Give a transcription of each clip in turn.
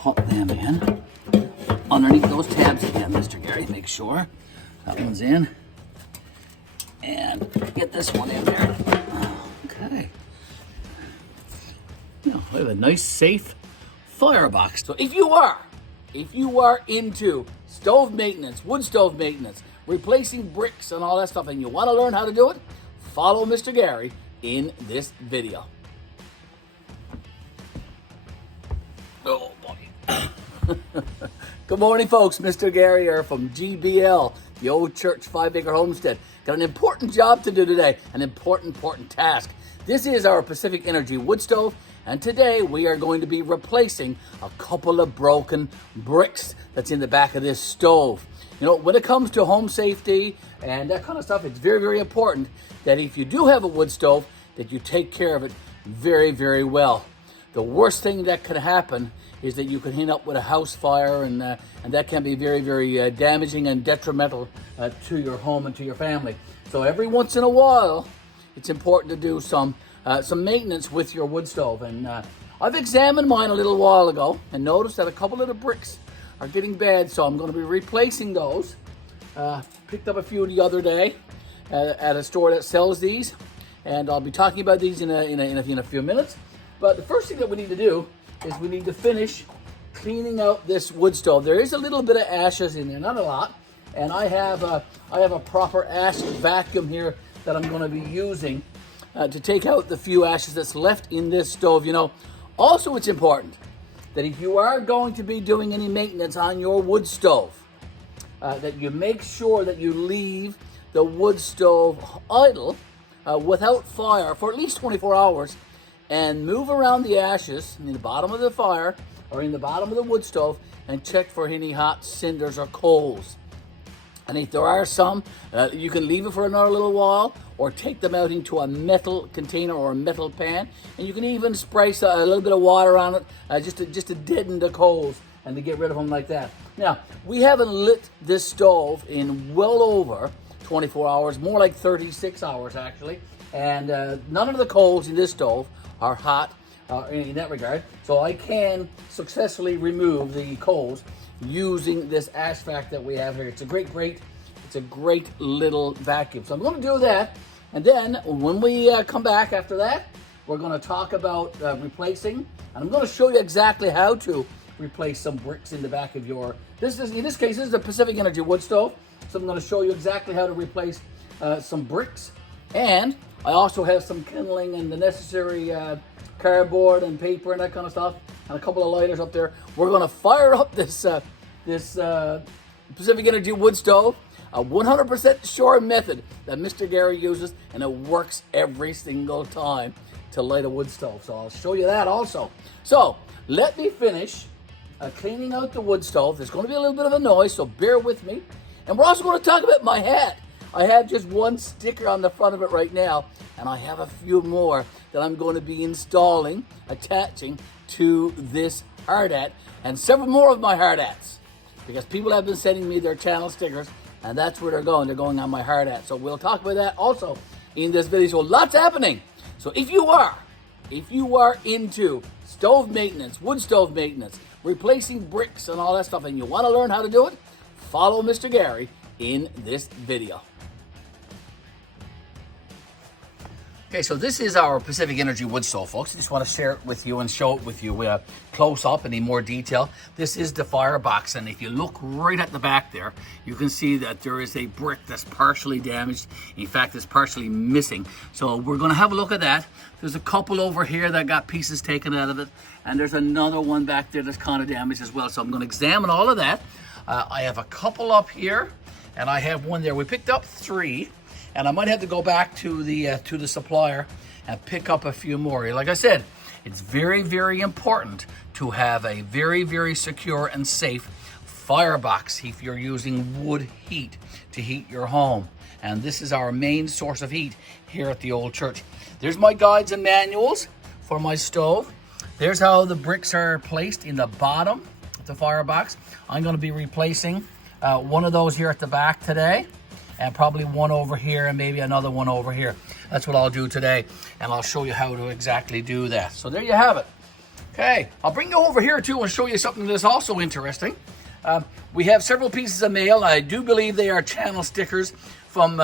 pop them in underneath those tabs again, Mr. Garry. Make sure that one's in. And get this one in there. Okay. You know, we have a nice, safe firebox. So if you are into stove maintenance, wood stove maintenance, replacing bricks and all that stuff, and you want to learn how to do it, follow Mr. Garry in this video. Oh boy. Good morning, folks. Mr. Garry here from GBL, the Old Church 5-acre homestead. Got an important job to do today, an important task. This is our Pacific Energy wood stove, and today we are going to be replacing a couple of broken bricks that's in the back of this stove. You know, when it comes to home safety and that kind of stuff, it's very, very important that if you do have a wood stove, that you take care of it very, very well. The worst thing that could happen is that you could end up with a house fire, and that can be very, very damaging and detrimental to your home and to your family. So every once in a while, it's important to do some maintenance with your wood stove. And I've examined mine a little while ago and noticed that a couple of the bricks are getting bad, so I'm going to be replacing those. Picked up a few the other day at a store that sells these, and I'll be talking about these in a few minutes. But the first thing that we need to do is we need to finish cleaning out this wood stove. There is a little bit of ashes in there, not a lot, and I have a proper ash vacuum here that I'm going to be using to take out the few ashes that's left in this stove. You know, also it's important that if you are going to be doing any maintenance on your wood stove, that you make sure that you leave the wood stove idle without fire for at least 24 hours and move around the ashes in the bottom of the fire or in the bottom of the wood stove and check for any hot cinders or coals. And if there are some, you can leave it for another little while or take them out into a metal container or a metal pan, and you can even spray a little bit of water on it just to deaden the coals and to get rid of them like that. Now, we haven't lit this stove in well over 24 hours, more like 36 hours actually, and none of the coals in this stove are hot in that regard. So I can successfully remove the coals using this ash vac that we have here. It's a great little vacuum. So I'm going to do that, and then when we come back after that, we're going to talk about replacing, and I'm going to show you exactly how to replace some bricks in the back of your, in this case, this is the Pacific Energy wood stove, so I'm going to show you exactly how to replace some bricks, and I also have some kindling and the necessary cardboard and paper and that kind of stuff, and a couple of lighters up there. We're going to fire up this Pacific Energy wood stove, a 100% sure method that Mr. Garry uses, and it works every single time to light a wood stove. So I'll show you that also. So let me finish cleaning out the wood stove. There's going to be a little bit of a noise, so bear with me. And we're also going to talk about my hat. I have just one sticker on the front of it right now, and I have a few more that I'm going to be installing, attaching to this hard hat, and several more of my hard hats, because people have been sending me their channel stickers, and that's where they're going. They're going on my hard hat. So we'll talk about that also in this video. So lots happening. So if you are into stove maintenance, wood stove maintenance, replacing bricks and all that stuff, and you want to learn how to do it, follow Mr. Garry in this video. Okay, so this is our Pacific Energy wood stove, folks. I just want to share it with you and show it with you close up and in more detail. This is the firebox, and if you look right at the back there, you can see that there is a brick that's partially damaged. In fact, it's partially missing. So we're going to have a look at that. There's a couple over here that got pieces taken out of it, and there's another one back there that's kind of damaged as well. So I'm going to examine all of that. I have a couple up here, and I have one there. We picked up 3. And I might have to go back to the supplier and pick up a few more. Like I said, it's very, very important to have a very, very secure and safe firebox if you're using wood heat to heat your home. And this is our main source of heat here at the Old Church. There's my guides and manuals for my stove. There's how the bricks are placed in the bottom of the firebox. I'm going to be replacing one of those here at the back today, and probably one over here and maybe another one over here. That's what I'll do today, and I'll show you how to exactly do that. So there you have it. Okay, I'll bring you over here too and show you something that's also interesting. We have several pieces of mail. I do believe they are channel stickers from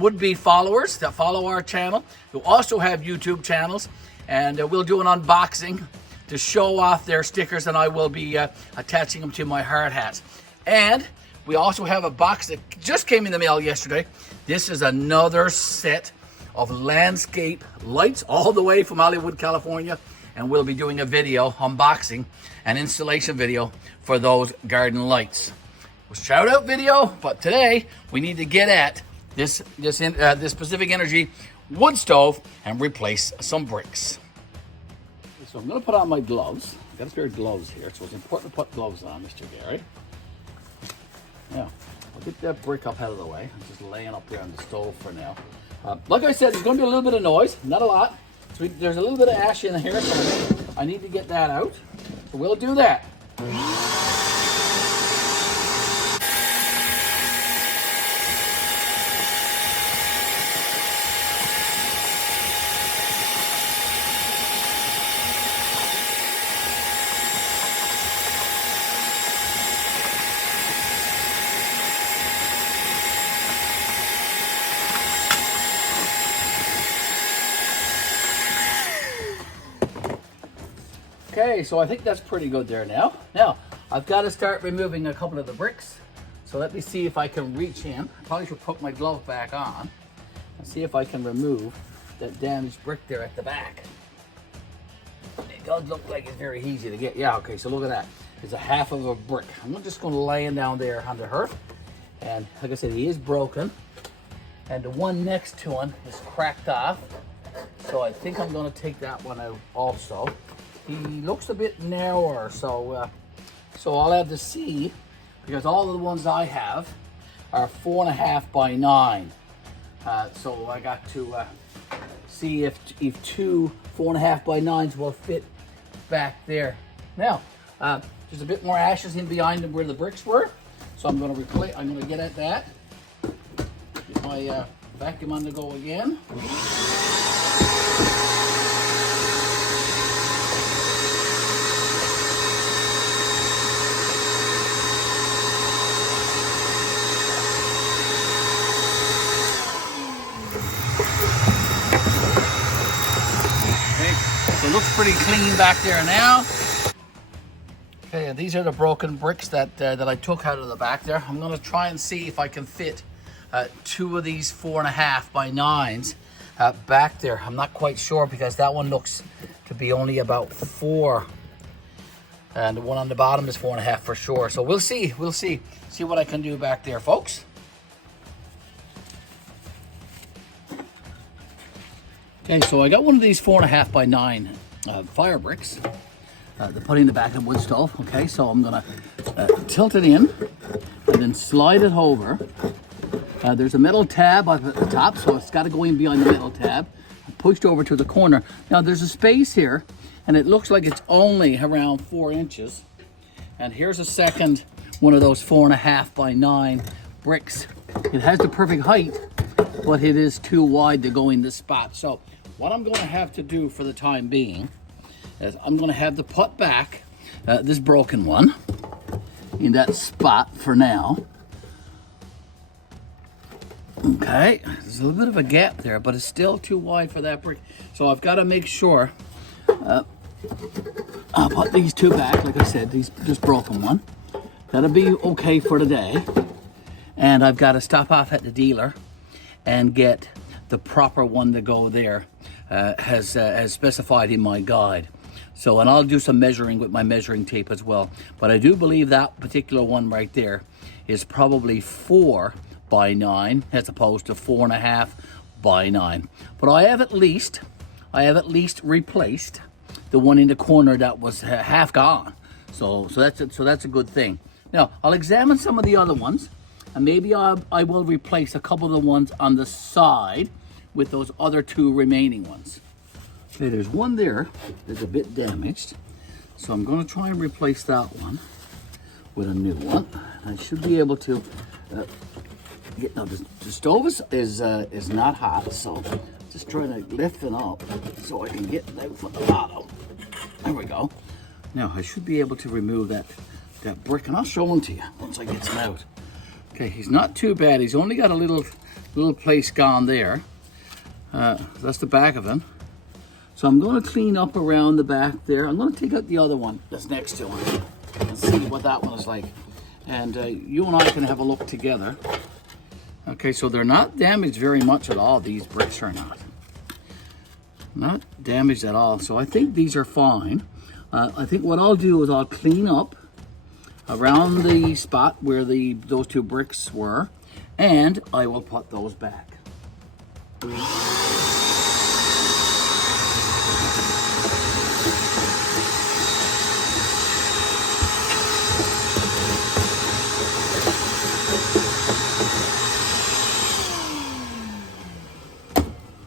would-be followers that follow our channel, who also have YouTube channels, and we'll do an unboxing to show off their stickers, and I will be attaching them to my hard hats. And we also have a box that just came in the mail yesterday. This is another set of landscape lights all the way from Hollywood, California, and we'll be doing a video unboxing and installation video for those garden lights. Shout out video, but today we need to get at this Pacific Energy wood stove and replace some bricks. So I'm going to put on my gloves. I've got a pair of gloves here, so it's important to put gloves on, Mr. Gary. Now, I'll get that brick up out of the way. I'm just laying up there on the stove for now. Like I said, there's going to be a little bit of noise, not a lot. So there's a little bit of ash in here, so I need to get that out. So we'll do that. Okay, so I think that's pretty good there now. Now, I've got to start removing a couple of the bricks. So let me see if I can reach in. I probably should put my glove back on and see if I can remove that damaged brick there at the back. It does look like it's very easy to get. Yeah, okay, so look at that. It's a half of a brick. I'm just going to lay him down there on the hearth. And like I said, he is broken. And the one next to him is cracked off. So I think I'm going to take that one out also. He looks a bit narrower, so I'll have to see, because all of the ones I have are 4.5 by 9. So I got to see if two 4.5 by 9s will fit back there. Now, there's a bit more ashes in behind where the bricks were, so I'm going to replace. I'm going to get at that. Get my vacuum on the go again. It looks pretty clean back there now. Okay, these are the broken bricks that I took out of the back there. I'm going to try and see if I can fit two of these 4.5 by 9s back there. I'm not quite sure because that one looks to be only about 4, and the one on the bottom is 4.5 for sure. So we'll see what I can do back there, folks. Okay, so I got one of these 4.5 by 9 Firebricks to put in the back of the wood stove. Okay, so I'm gonna tilt it in and then slide it over. There's a metal tab up at the top, so it's got to go in behind the metal tab. Pushed over to the corner. Now there's a space here, and it looks like it's only around 4 inches. And here's a second one of those 4.5 by 9 bricks. It has the perfect height, but it is too wide to go in this spot. So what I'm going to have to do for the time being is I'm going to have to put back this broken one in that spot for now. Okay, there's a little bit of a gap there, but it's still too wide for that brick. So I've got to make sure I'll put these two back. Like I said, this broken one. That'll be okay for today. And I've got to stop off at the dealer and get the proper one to go there as specified in my guide. So, and I'll do some measuring with my measuring tape as well. But I do believe that particular one right there is probably 4 by 9 as opposed to 4.5 by 9. But I have at least replaced the one in the corner that was half gone. So that's a good thing. Now I'll examine some of the other ones, and maybe I will replace a couple of the ones on the side with those other 2 remaining ones. Okay, there's one there that's a bit damaged, so I'm going to try and replace that one with a new one. I should be able to get. Now the stove is not hot, so just trying to lift it up so I can get it out from the bottom. There we go. Now I should be able to remove that brick, and I'll show him to you once I get some out. Okay, he's not too bad. He's only got a little place gone there. That's the back of him. So I'm going to clean up around the back there. I'm going to take out the other one that's next to him and see what that one is like. And you and I can have a look together. Okay, so they're not damaged very much at all. These bricks are not damaged at all. So I think these are fine. I think what I'll do is I'll clean up around the spot where those two bricks were, and I will put those back.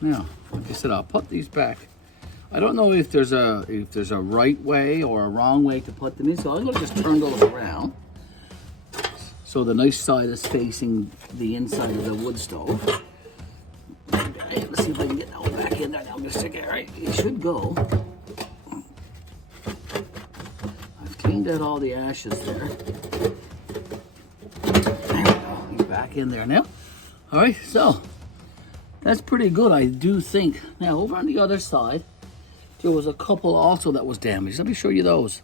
Now, like I said, I'll put these back. I don't know if there's a right way or a wrong way to put them in, so I'm going to just turn those around. So the nice side is facing the inside of the wood stove. Okay, let's see if I can get that one back in there now, Mr. Garry. It should go. I've cleaned out all the ashes there. There we go. He's back in there now. All right, so that's pretty good, I do think. Now, over on the other side, there was a couple also that was damaged. Let me show you those.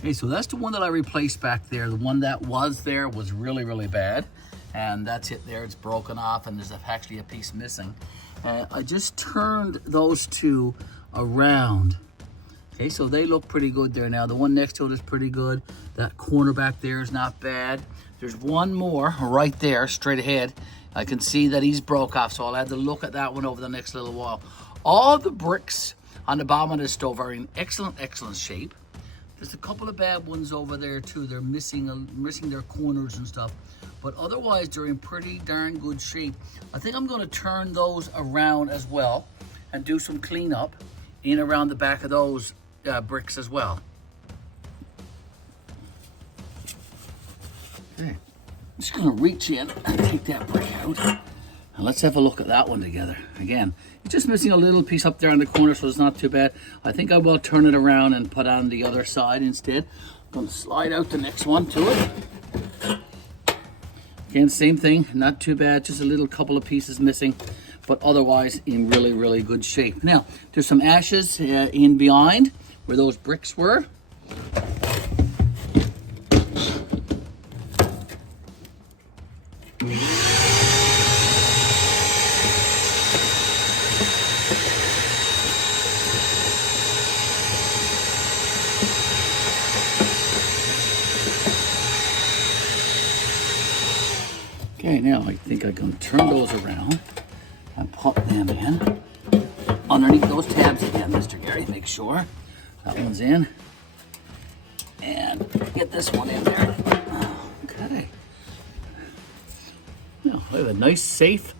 Okay, so that's the one that I replaced back there. The one that was there was really, really bad. And that's it there, it's broken off, and there's actually a piece missing. I just turned those two around. Okay, so they look pretty good there now. The one next to it is pretty good. That corner back there is not bad. There's one more right there, straight ahead. I can see that he's broke off, so I'll have to look at that one over the next little while. All the bricks on the bottom of the stove are in excellent, excellent shape. There's a couple of bad ones over there too. They're missing their corners and stuff, but otherwise they're in pretty darn good shape. I think I'm going to turn those around as well and do some cleanup in around the back of those bricks as well. Okay, I'm just going to reach in and take that brick out. And let's have a look at that one together. Again, it's just missing a little piece up there on the corner, so it's not too bad. I think I will turn it around and put on the other side instead. I'm going to slide out the next one to it. Again, same thing, not too bad, just a little couple of pieces missing, but otherwise in really, really good shape. Now, there's some ashes in behind where those bricks were. Okay, now I think I can turn those around and put them in underneath those tabs again, Mr. Garry. Make sure that one's in. And get this one in there. Okay. Now, we have a nice, safe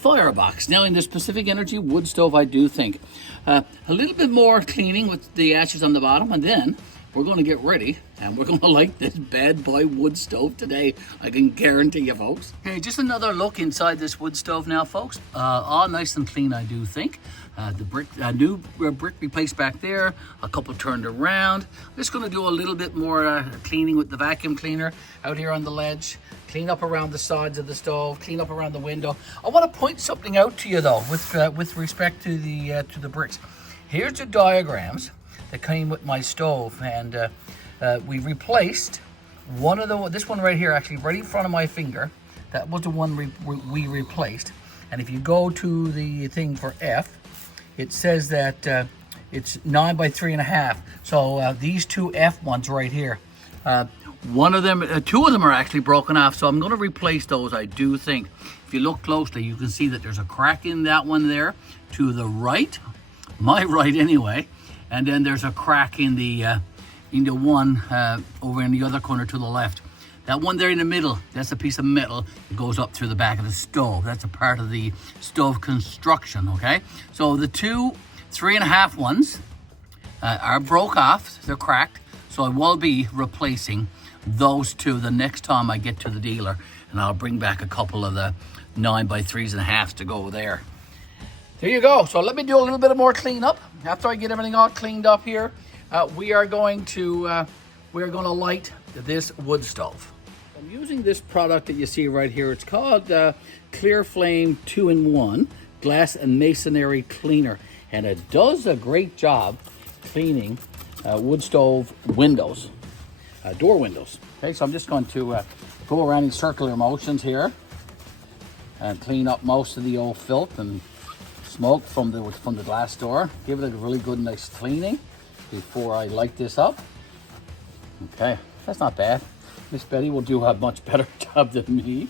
firebox. Now, in this Pacific Energy wood stove, I do think a little bit more cleaning with the ashes on the bottom, and then we're going to get ready and we're going to light this bad boy wood stove today. I can guarantee you, folks. Okay, just another look inside this wood stove now, folks. All nice and clean, I do think. The brick, new brick replaced back there, a couple turned around. I'm just going to do a little bit more cleaning with the vacuum cleaner out here on the ledge. Clean up around the sides of the stove, clean up around the window. I want to point something out to you though, with respect to the bricks. Here's the diagrams that came with my stove, and we replaced one of this one right here, actually right in front of my finger. That was the one we replaced. And if you go to the thing for F, it says that it's 9 by 3.5. So these two F ones right here, one of them, two of them are actually broken off. So I'm going to replace those, I do think. If you look closely, you can see that there's a crack in that one there to the right, my right anyway. And then there's a crack in the one over in the other corner to the left. That one there in the middle, that's a piece of metal that goes up through the back of the stove. That's a part of the stove construction, okay? So the two 3.5 ones are broke off, they're cracked. So I will be replacing those two the next time I get to the dealer. And I'll bring back a couple of the 9 by 3.5s to go there. There you go. So let me do a little bit of more cleanup. After I get everything all cleaned up here, we are going to light this wood stove. I'm using this product that you see right here. It's called Clear Flame 2-in-1 Glass and Masonry Cleaner, and it does a great job cleaning wood stove windows, door windows. Okay, so I'm just going to go around in circular motions here and clean up most of the old filth and smoke from the glass door. Give it a really good, nice cleaning before I light this up. Okay, that's not bad. Miss Betty will do a much better job than me.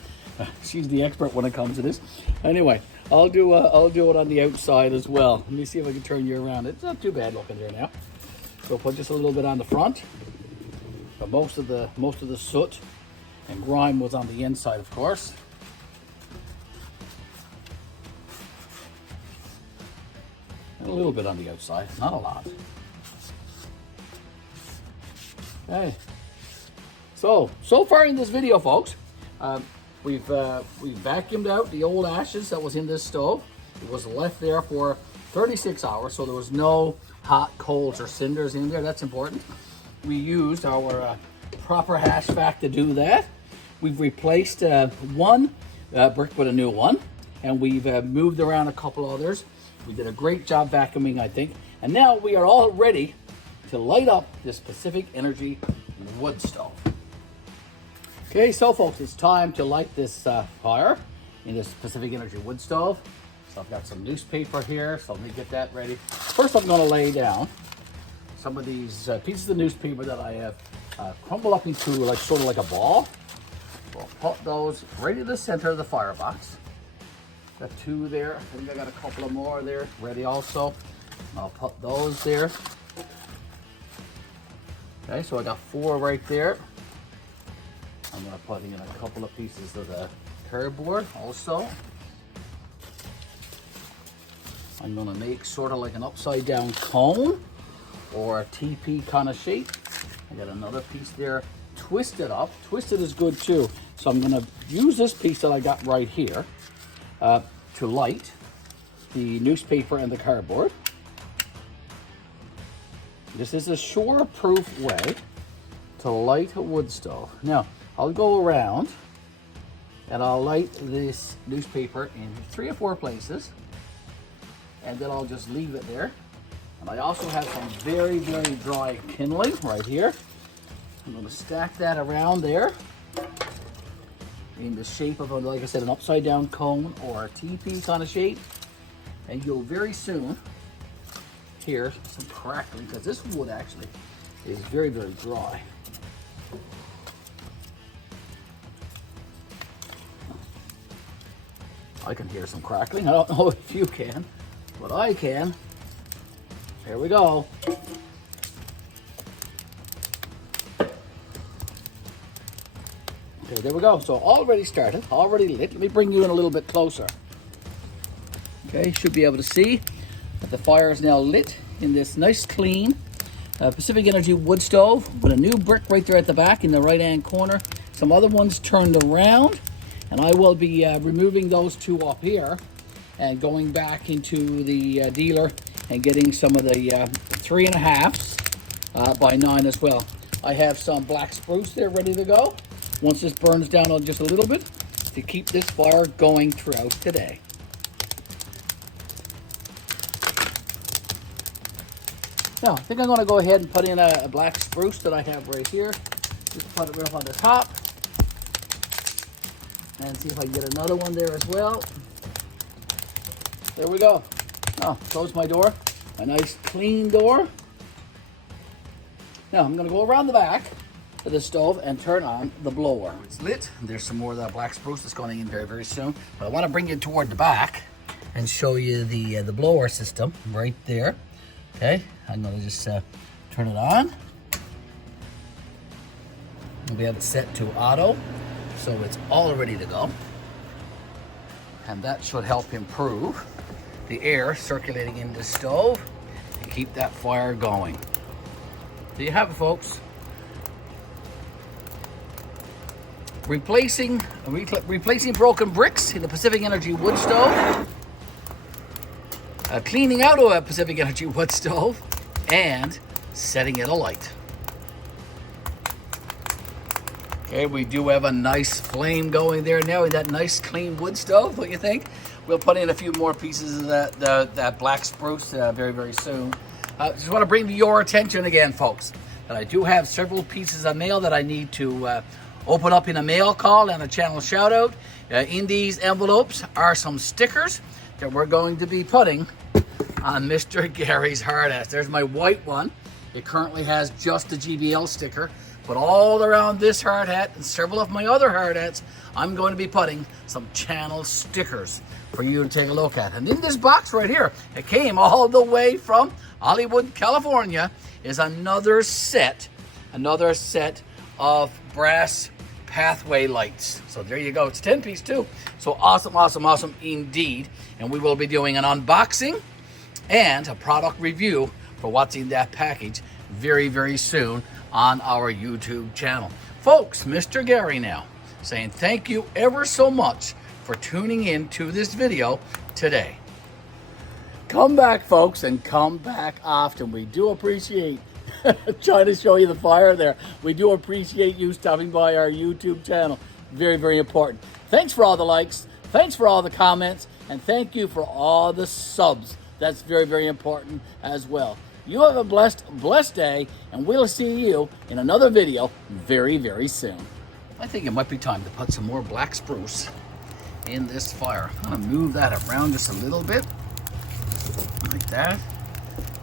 She's the expert when it comes to this. Anyway, I'll do it on the outside as well. Let me see if I can turn you around. It's not too bad looking there now. So put just a little bit on the front. But most of the soot and grime was on the inside, of course. And a little bit on the outside, not a lot. Okay. So far in this video, folks, we've vacuumed out the old ashes that was in this stove. It was left there for 36 hours, so there was no hot coals or cinders in there. That's important. We used our proper hash vac to do that. We've replaced one brick with a new one, and we've moved around a couple others. We did a great job vacuuming, I think, and now we are all ready to light up this Pacific Energy wood stove. Okay, so folks, it's time to light this fire in this Pacific Energy wood stove. So I've got some newspaper here, so let me get that ready. First, I'm going to lay down some of these pieces of newspaper that I have crumbled up into sort of like a ball. We'll put those right in the center of the firebox. Got two there. I think I got a couple of more there ready also. I'll put those there. Okay, so I got 4 right there. I'm going to put in a couple of pieces of the cardboard also. I'm going to make sort of like an upside down cone or a TP kind of shape. I got another piece there twisted up. Twisted is good too. So I'm going to use this piece that I got right here to light the newspaper and the cardboard. This is a sure-proof way to light a wood stove. Now, I'll go around and I'll light this newspaper in 3 or 4 places, and then I'll just leave it there. And I also have some very, very dry kindling right here. I'm going to stack that around there in the shape of, like I said, an upside down cone or a TP kind of shape. And you'll very soon hear some crackling, because this wood actually is very, very dry. I can hear some crackling. I don't know if you can, but I can. Here we go. Okay, there we go. So already started, already lit. Let me bring you in a little bit closer. Okay, should be able to see that the fire is now lit in this nice clean Pacific Energy wood stove with a new brick right there at the back in the right hand corner. Some other ones turned around, and I will be removing those 2 up here and going back into the dealer and getting some of the 3.5s by 9 as well. I have some black spruce there ready to go. Once this burns down on just a little bit to keep this fire going throughout today. Now, I think I'm going to go ahead and put in a black spruce that I have right here. Just put it right up on the top. And see if I can get another one there as well. There we go. Now, close my door. A nice clean door. Now, I'm going to go around the back of the stove and turn on the blower. It's lit. There's some more of that black spruce that's going in very, very soon. But I want to bring you toward the back and show you the blower system right there. Okay, I'm going to just turn it on. We have it set to auto, so it's all ready to go. And that should help improve the air circulating in the stove and keep that fire going. There you have it, folks. Replacing broken bricks in the Pacific Energy wood stove. Cleaning out a Pacific Energy wood stove, and setting it alight. Okay, we do have a nice flame going there now with that nice clean wood stove. What do you think? We'll put in a few more pieces of that black spruce very, very soon. Just want to bring to your attention again, folks, that I do have several pieces of mail that I need to open up in a mail call and a channel shout out. In these envelopes are some stickers that we're going to be putting on Mr. Gary's hard hats. There's my white one. It currently has just the GBL sticker, but all around this hard hat and several of my other hard hats, I'm going to be putting some channel stickers for you to take a look at. And in this box right here, it came all the way from Hollywood, California, is another set of brass pathway lights. So there you go. It's 10-piece too. So awesome, awesome, awesome indeed. And we will be doing an unboxing and a product review for what's in that package very, very soon on our YouTube channel. Folks, Mr. Gary now saying thank you ever so much for tuning in to this video today. Come back, folks, and come back often. We do appreciate trying to show you the fire there. We do appreciate you stopping by our YouTube channel. Very, very important. Thanks for all the likes. Thanks for all the comments. And thank you for all the subs. That's very, very important as well. You have a blessed day, and we'll see you in another video very, very soon. I think it might be time to put some more black spruce in this fire. I'm going to move that around just a little bit, like that.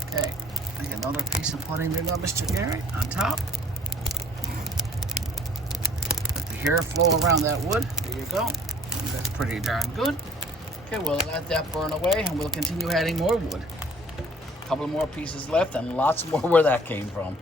Okay, make another piece of putting there now, Mr. Gary, on top. Let the hair flow around that wood. There you go. That's pretty darn good. Okay, we'll let that burn away, and we'll continue adding more wood. A couple more pieces left, and lots more where that came from.